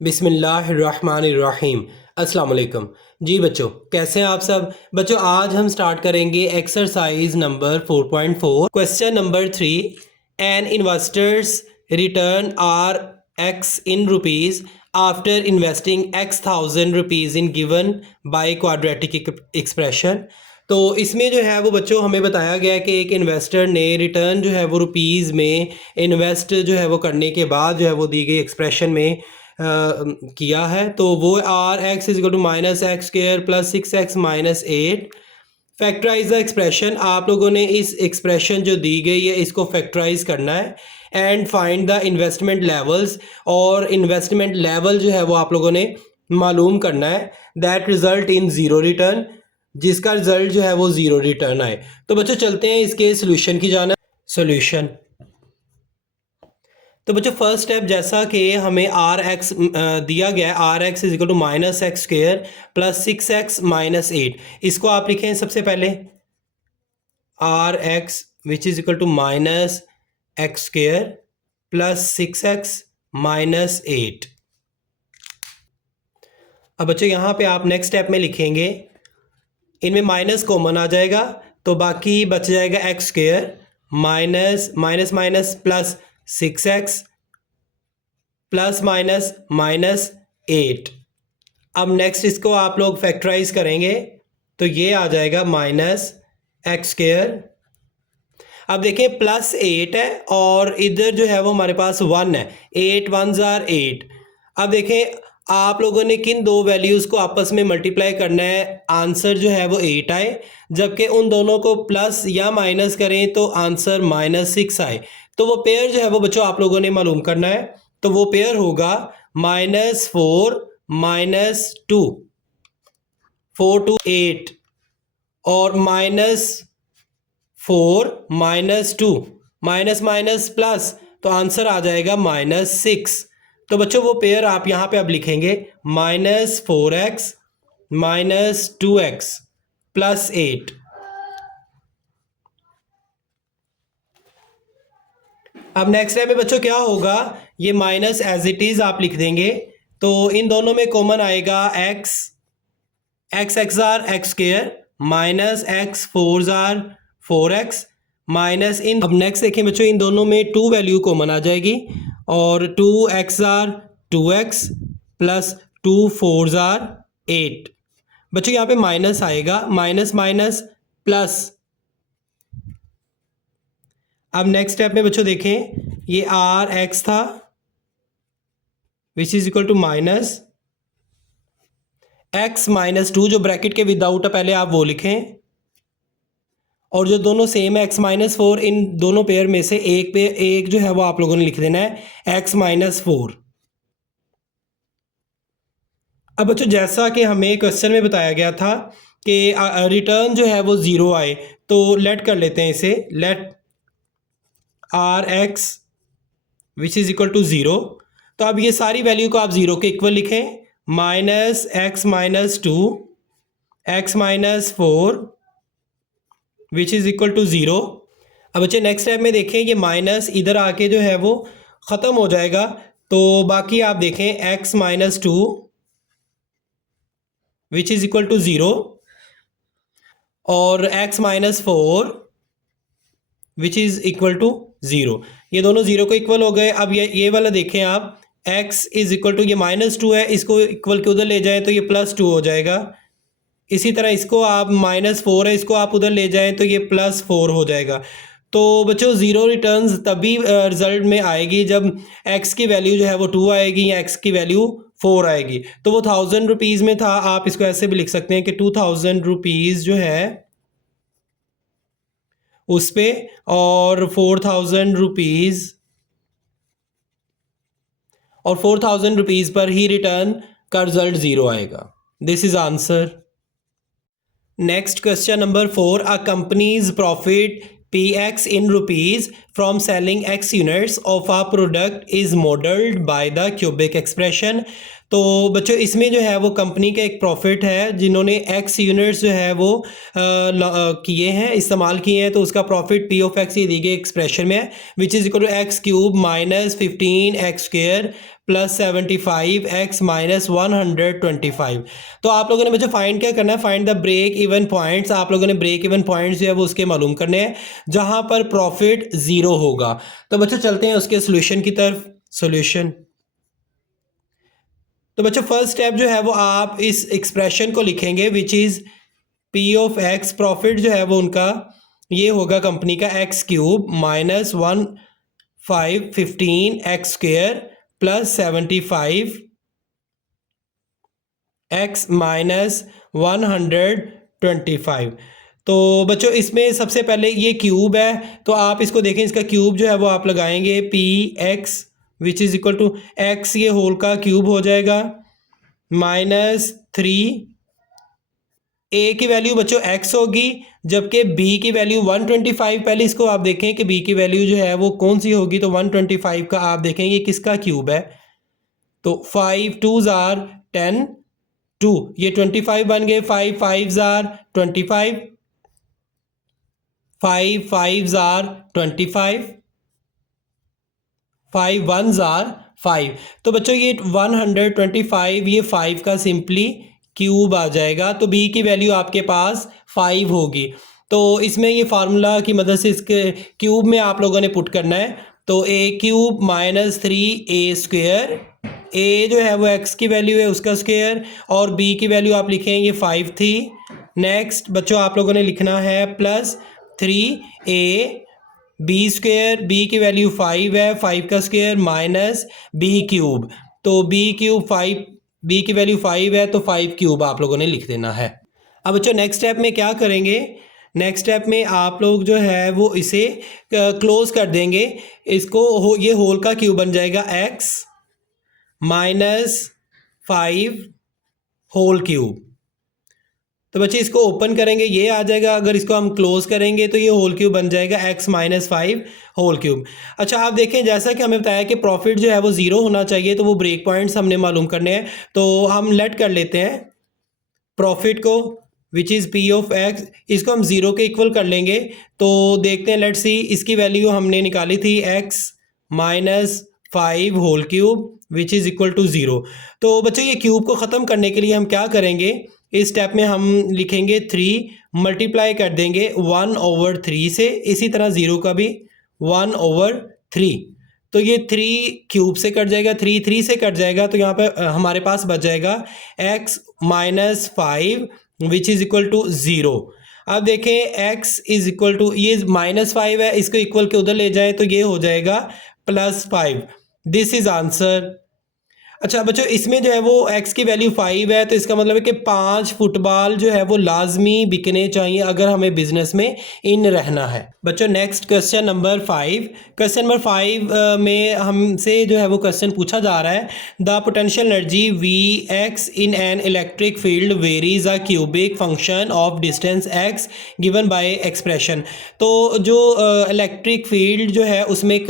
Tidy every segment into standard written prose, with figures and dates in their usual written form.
बिस्मिल्लाहिर्रहमानिर्रहीम। अस्सलाम वालेकुम। जी बच्चों, कैसे हैं आप सब बच्चों। आज हम स्टार्ट करेंगे exercise number 4.4 question number 3। An investor's return are x in rupees after investing x thousand rupees in given by quadratic expression. तो इसमें जो है वो बच्चों हमें बताया गया है कि एक इन्वेस्टर ने रिटर्न जो है वो रुपीज़ में इन्वेस्ट जो है वो करने के बाद जो है वो दी गई एक्सप्रेशन में किया है। तो वो R x is equal to minus x square plus 6x minus 8। Factorise the expression. आप लोगों ने इस एक्सप्रेशन जो दी गई है इसको फैक्टराइज करना है and find the investment levels. और इन्वेस्टमेंट लेवल जो है वो आप लोगों ने मालूम करना है that result in zero return, जिसका रिजल्ट जो है वो ज़ीरो रिटर्न आए। तो बच्चों चलते हैं इसके सोल्यूशन की जाना। सोल्यूशन तो बच्चों फर्स्ट स्टेप जैसा कि हमें आर एक्स दिया गया है, R x is equal to minus x square plus 6x minus 8। इसको आप लिखें सबसे पहले R x which is equal to minus x square plus 6x minus 8। अब बच्चों यहाँ पे आप नेक्स्ट स्टेप में लिखेंगे, इनमें माइनस कॉमन आ जाएगा तो बाकी बच जाएगा एक्स स्क्र minus minus minus plus 6x plus minus minus 8। अब नेक्स्ट इसको आप लोग फैक्टराइज करेंगे तो ये आ जाएगा माइनस एक्स स्क्र। अब देखें प्लस 8 है और इधर जो है वो हमारे पास 1 है। 8 1s are 8। अब देखें आप लोगों ने किन दो वैल्यूज़ को आपस में मल्टीप्लाई करना है, आंसर जो है वो 8 आए, जबकि उन दोनों को प्लस या माइनस करें तो आंसर माइनस 6 आए। तो वो पेयर जो है वो बच्चों आप लोगों ने मालूम करना है। तो वो पेयर होगा -4 -2, 4 to 8 और -4 -2 माइनस माइनस प्लस, तो आंसर आ जाएगा -6। तो बच्चों वो पेयर आप यहाँ पे अब लिखेंगे -4x -2x प्लस 8। अब नेक्स्ट टाइम में बच्चों क्या होगा, ये माइनस एज इट इज़ आप लिख देंगे तो इन दोनों में कॉमन आएगा x, x आर एक्स स्क्र minus x 4s r 4x minus इन। अब नेक्स्ट देखें बच्चों, इन दोनों में 2 वैल्यू कॉमन आ जाएगी और 2x are 2x plus 2 4s are 8। बच्चों यहाँ पे माइनस आएगा, माइनस माइनस प्लस। अब नेक्स्ट स्टेप में बच्चों देखें, ये आर एक्स था which is equal to minus x minus 2, जो ब्रैकेट के विदाउट है पहले आप वो लिखें, और जो दोनों सेम है x माइनस 4, इन दोनों पेयर में से एक जो है वो आप लोगों ने लिख देना है x माइनस 4। अब बच्चों जैसा कि हमें क्वेश्चन में बताया गया था कि रिटर्न जो है वो ज़ीरो आए, तो लेट कर लेते हैं इसे, let R x which is equal to zero. तो अब ये सारी वैल्यू को आप ज़ीरो के इक्वल लिखें, minus x minus 2 x minus 4 which is equal to zero. अब बच्चे नेक्स्ट स्टेप में देखें, ये माइनस इधर आके जो है वो ख़त्म हो जाएगा, तो बाकी आप देखें x minus 2 which is equal to zero और x minus 4 which is equal to zero. ये दोनों ज़ीरो को इक्वल हो गए। अब ये वाला देखें आप, x इज़ इक्वल टू, ये -2 है, इसको इक्वल के उधर ले जाएं तो ये +2 हो जाएगा। इसी तरह इसको आप -4 है, इसको आप उधर ले जाएं तो ये +4 हो जाएगा। तो बच्चों ज़ीरो रिटर्न्स तभी रिजल्ट में आएगी जब x की वैल्यू जो है वो 2 आएगी या x की वैल्यू 4 आएगी। तो वो 1000 रुपीज़ में था, आप इसको ऐसे भी लिख सकते हैं कि 2000 रुपीज़ जो है उस पे, और 4000 रुपीज़ और 4000 रुपीज़ पर ही रिटर्न का रिजल्ट ज़ीरो आएगा। This is answer. Next question number 4, a companies profit px in rupees from selling x units of a product is modeled by the cubic expression। तो बच्चों इसमें जो है वो कंपनी का एक प्रॉफिट है, जिन्होंने x यूनिट्स जो है वो किए हैं, इस्तेमाल किए हैं, तो उसका प्रॉफिट p ऑफ x ये दी गई एक्सप्रेशन में है which is equal to x cube minus 15 x square plus 75 x minus 125। तो आप लोगों ने बच्चों फाइंड क्या करना है, find the break even points. आप लोगों ने ब्रेक इवन पॉइंट्स जो है वो उसके मालूम करने हैं जहां पर प्रॉफिट जीरो होगा। तो बच्चों चलते हैं उसके सोल्यूशन की तरफ। सोल्यूशन, तो बच्चों फर्स्ट स्टेप जो है वो आप इस एक्सप्रेशन को लिखेंगे which is P of x. Profit जो है वो उनका ये होगा कंपनी का x cube minus 1515 x square plus 75 x minus 125। तो बच्चों इसमें सबसे पहले ये क्यूब है, तो आप इसको देखें, इसका क्यूब जो है वो आप लगाएंगे P x which is equal to x, ये होल का क्यूब हो जाएगा माइनस 3। ए की वैल्यू बच्चों एक्स होगी, जबकि बी की वैल्यू 125। पहले इसको आप देखें कि बी की वैल्यू जो है वो कौन सी होगी। तो 125 का आप देखेंगे किसका क्यूब है, तो 5 2 जार 10 2, ये 25 बन गए। 5 5 जार 25, 5 5 जार 25, 5 1 जार 5। तो बच्चों ये 125 ये 5 का सिंपली क्यूब आ जाएगा। तो बी की वैल्यू आपके पास 5 होगी। तो इसमें ये फार्मूला की मदद से इसके क्यूब में आप लोगों ने पुट करना है। तो ए क्यूब माइनस 3 ए स्क्वेयर, ए जो है वो एक्स की वैल्यू है उसका स्क्वेयर, और बी की वैल्यू आप लिखेंगे 5 थी। नेक्स्ट बच्चों आप लोगों ने लिखना है plus 3 a b square, b की वैल्यू 5 है, 5 का स्क्वेयर माइनस बी क्यूब। तो बी क्यूब 5, बी की वैल्यू 5 है तो 5 क्यूब आप लोगों ने लिख देना है। अब बच्चों नेक्स्ट स्टेप में क्या करेंगे, नेक्स्ट स्टेप में आप लोग जो है वो इसे क्लोज कर देंगे। इसको ये होल का क्यूब बन जाएगा एक्स माइनस 5 होल क्यूब। तो बच्चे इसको ओपन करेंगे, ये आ जाएगा। अगर इसको हम क्लोज करेंगे तो ये होल क्यूब बन जाएगा एक्स माइनस 5 होल क्यूब। अच्छा आप देखें, जैसा कि हमें बताया कि प्रॉफिट जो है वो ज़ीरो होना चाहिए, तो वो ब्रेक पॉइंट्स हमने मालूम करने हैं। तो हम लेट कर लेते हैं प्रॉफिट को which is P of x, इसको हम ज़ीरो के इक्वल कर लेंगे। तो देखते हैं, लेट सी, इसकी वैल्यू हमने निकाली थी x minus 5 whole cube which is equal to zero. तो बच्चों ये क्यूब को ख़त्म करने के लिए हम क्या करेंगे, इस स्टेप में हम लिखेंगे 3 मल्टीप्लाई कर देंगे 1/3 से, इसी तरह ज़ीरो का भी 1/3। तो ये 3 क्यूब से कट जाएगा, 3 3 से कट जाएगा, तो यहाँ पे हमारे पास बच जाएगा x minus 5 which is equal to zero. अब देखें x इज़ इक्वल टू, ये माइनस 5 है, इसको इक्वल के उधर ले जाएं तो ये हो जाएगा प्लस 5। This is answer. अच्छा बच्चों इसमें जो है वो x की वैल्यू 5 है, तो इसका मतलब है कि 5 फुटबॉल जो है वो लाजमी बिकने चाहिए अगर हमें बिजनेस में इन रहना है। बच्चों next question number 5, question number 5 में हमसे जो है वो क्वेश्चन पूछा जा रहा है, the potential energy V x in an electric field varies a cubic function of distance x given by expression. तो जो इलेक्ट्रिक फील्ड जो है उसमें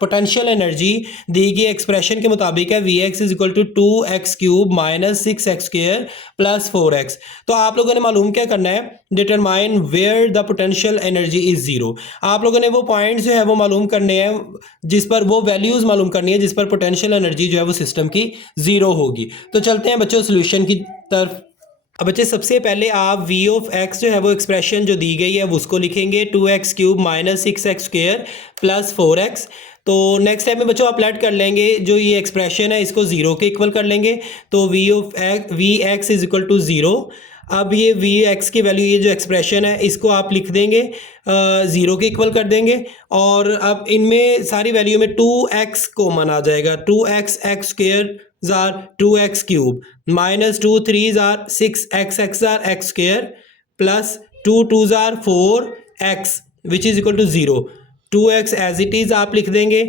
पोटेंशियल एनर्जी दी गई एक्सप्रेशन के मुताबिक है V x is equal to 2x cube minus 6x square plus 4x। तो आप लोगों ने मालूम क्या करना है, determine where the potential energy is zero. आप लोगों ने वो पॉइंट्स जो है वो मालूम करने हैं, जिस पर वो वैल्यूज़ मालूम करनी है जिस पर पोटेंशियल एनर्जी जो है वो सिस्टम की ज़ीरो होगी। तो चलते हैं बच्चों सोल्यूशन की तरफ। अब बच्चे सबसे पहले आप v ऑफ x जो है वो एक्सप्रेशन जो दी गई है वो उसको लिखेंगे 2x cube minus 6x square plus 4x। तो नेक्स्ट स्टेप में बच्चों आप लेट कर लेंगे जो ये एक्सप्रेशन है इसको ज़ीरो के इक्वल कर लेंगे। तो V x is equal to zero. अब ये वी एक्स की वैल्यू, ये जो एक्सप्रेशन है इसको आप लिख देंगे ज़ीरो के इक्वल कर देंगे। और अब इनमें सारी वैल्यू में 2x कॉमन आ जाएगा, 2x एक्स स्क्वेयर जार 2x क्यूब माइनस 2 3 जार 6x x जार एक्स स्क्वेयर प्लस 2 2 जार 4x which is equal to zero. 2x as it is आप लिख देंगे।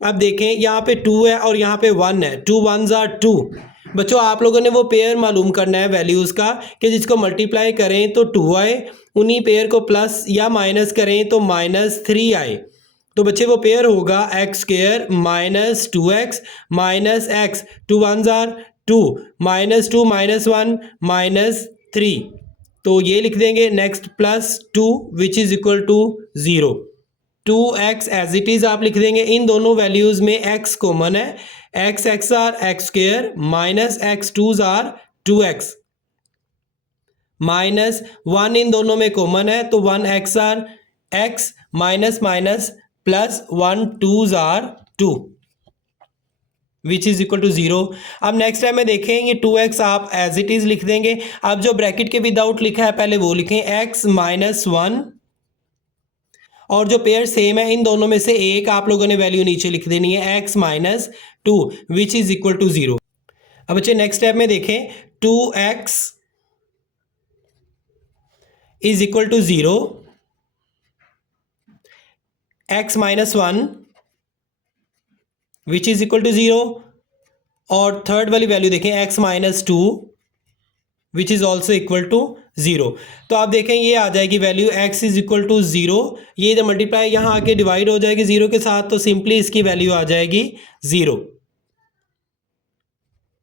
अब देखें यहाँ पे 2 है और यहाँ पे 1 है, 2 1 जार 2। बच्चों आप लोगों ने वो पेयर मालूम करना है वैल्यूज़ का कि जिसको मल्टीप्लाई करें तो 2 आए, उन्हीं पेयर को प्लस या माइनस करें तो -3 आए। तो बच्चे वो पेयर होगा x square minus 2x minus x, 2 1 जार 2 माइनस 2 माइनस 1 -3। तो ये लिख देंगे next plus 2 which is equal to zero. 2x as it is आप लिख देंगे। इन दोनों वैल्यूज़ में x कॉमन है, x x are x square minus x twos are 2x minus 1 इन दोनों में कॉमन है तो 1x are x minus minus plus 1 2s are 2 which is equal to 0। अब नेक्स्ट टाइम में देखें ये 2x आप एज इट इज लिख देंगे। अब जो ब्रैकेट के विदाउट लिखा है पहले वो लिखें, x माइनस 1 और जो पेयर सेम है इन दोनों में से एक आप लोगों ने वैल्यू नीचे लिख देनी है, x minus 2 which is equal to 0। अब बच्चे नेक्स्ट स्टेप में देखें 2x is equal to 0, x minus 1 which is equal to 0 और थर्ड वाली वैल्यू देखें x minus 2 which is also equal to 0। तो आप देखें ये आ जाएगी value x is equal to 0, ये इधर मल्टीप्लाई यहाँ आके डिवाइड हो जाएगी 0 के साथ तो सिंपली इसकी वैल्यू आ जाएगी 0।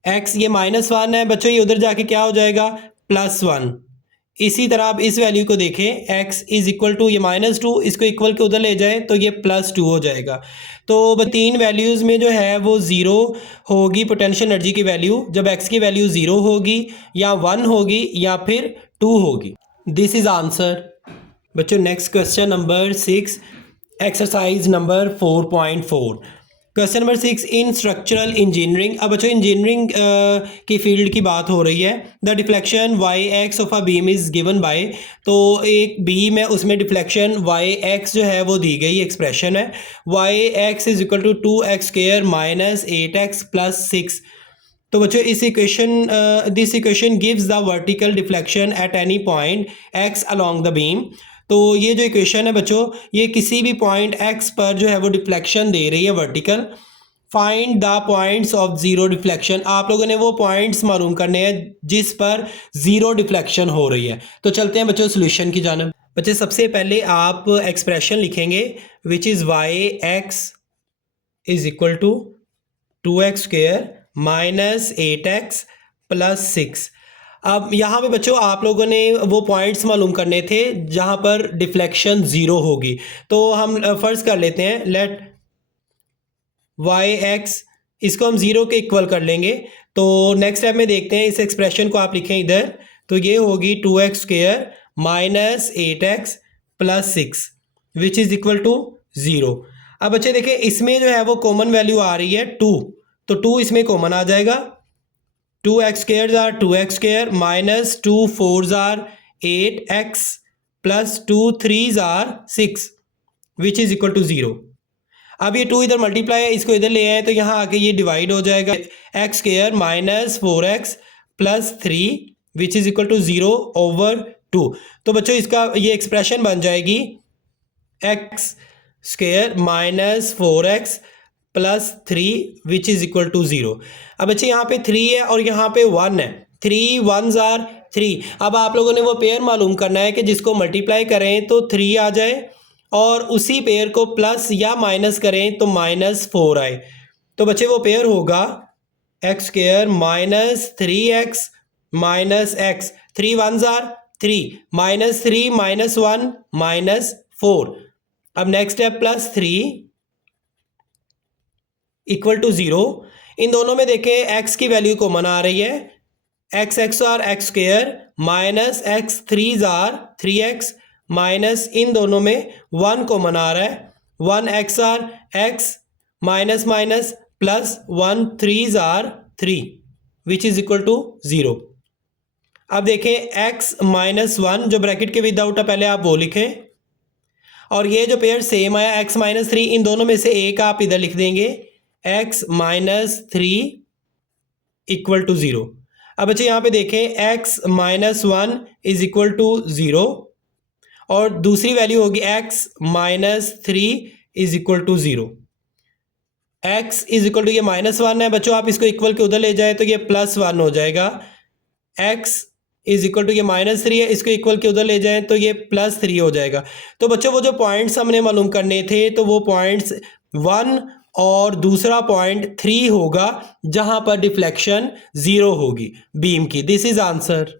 x ये माइनस 1 है बच्चों, ये उधर जाके क्या हो जाएगा प्लस 1। इसी तरह आप इस वैल्यू को देखें x इज इक्वल टू ये माइनस 2, इसको इक्वल के उधर ले जाए तो ये प्लस 2 हो जाएगा। तो तीन वैल्यूज़ में जो है वो 0 होगी पोटेंशियल एनर्जी की वैल्यू, जब x की वैल्यू 0 होगी या 1 होगी या फिर 2 होगी। This is answer. बच्चों next question number 6, exercise number 4.4। Question number 6 in structural engineering. अब बच्चों इंजीनियरिंग की फील्ड की बात हो रही है। The deflection y x of a beam is given by, तो एक बीम है उसमें डिफ्लेक्शन वाई एक्स जो है वो दी गई एक्सप्रेशन है, y x is equal to 2x square minus 8x plus 6। तो बच्चों इस equation this equation gives the vertical deflection at any point x along the beam. तो ये जो इक्वेशन है बच्चों ये किसी भी पॉइंट x पर जो है वो डिफ्लेक्शन दे रही है vertical. Find the points of zero deflection, आप लोगों ने वो पॉइंट्स मालूम करने हैं जिस पर जीरो डिफ्लेक्शन हो रही है। तो चलते हैं बच्चों सोल्यूशन की जानब। बच्चे सबसे पहले आप एक्सप्रेशन लिखेंगे which is y x is equal to 2x square minus 8x plus 6। अब यहाँ पे बच्चों आप लोगों ने वो पॉइंट्स मालूम करने थे जहाँ पर डिफ्लेक्शन 0 होगी। तो हम फर्ज कर लेते हैं लेट वाई एक्स, इसको हम 0 के इक्वल कर लेंगे। तो नेक्स्ट स्टेप में देखते हैं इस एक्सप्रेशन को आप लिखें इधर, तो ये होगी 2x square minus 8x plus 6 which is equal to 0। अब बच्चे देखें इसमें जो है वो कॉमन वैल्यू आ रही है 2, तो 2 इसमें कॉमन आ जाएगा। 2x square are 2x square minus 2 4s are 8x plus 2 3s are 6 which is equal to 0। अब ये 2 इधर मल्टीप्लाई है, इसको इधर ले आए तो यहाँ आके ये डिवाइड हो जाएगा, x square minus 4x plus 3 which is equal to 0 over 2। तो बच्चों इसका ये एक्सप्रेशन बन जाएगी x square minus 4x plus 3 which is equal to 0। अब बच्चे यहाँ पे 3 है और यहाँ पे 1 है, 3 1s आर 3। अब आप लोगों ने वो पेयर मालूम करना है कि जिसको मल्टीप्लाई करें तो 3 आ जाए और उसी पेयर को प्लस या माइनस करें तो माइनस 4 आए। तो बच्चे वो पेयर होगा x square minus 3x minus x, 3 1s are 3 minus 3 minus 1 minus 4। अब नेक्स्ट है प्लस 3 इक्वल टू 0। इन दोनों में देखें x की वैल्यू कॉमन आ रही है, x x r x square minus x 3s r 3x minus इन दोनों में 1 कॉमन आ रहा है, 1 x r x minus minus plus 1 3s r 3 which is equal to 0। अब देखें x माइनस 1 जो ब्रैकेट के विदाउट है पहले आप वो लिखें और ये जो पेयर सेम आया x माइनस 3, इन दोनों में से एक आप इधर लिख देंगे x माइनस 3 इक्वल टू 0। अब बच्चे यहाँ पे देखें x minus 1 is equal to 0 और दूसरी वैल्यू होगी x minus 3 is equal to 0। x is equal to ये माइनस 1 है बच्चों, आप इसको इक्वल के उधर ले जाए तो ये प्लस 1 हो जाएगा। x इज इक्वल टू ये माइनस 3 है, इसको इक्वल के उधर ले जाएं तो ये प्लस 3 हो जाएगा। तो बच्चों वो जो पॉइंट्स हमने मालूम करने थे तो वो पॉइंट्स 1 और दूसरा पॉइंट 3 होगा जहां पर डिफ्लेक्शन 0 होगी बीम की। This is answer.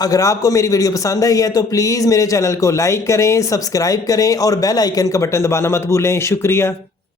अगर आपको मेरी वीडियो पसंद आई है तो प्लीज़ मेरे चैनल को लाइक करें, सब्सक्राइब करें और बेल आइकन का बटन दबाना मत भूलें। शुक्रिया।